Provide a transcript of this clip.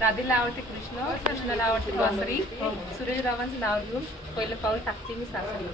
राधेला आवडते कृष्ण, कृष्णाला आवडते बासरी, सुरेश रावांचं नाव घेऊन पहिलं पाऊल टाकते मी सासरी.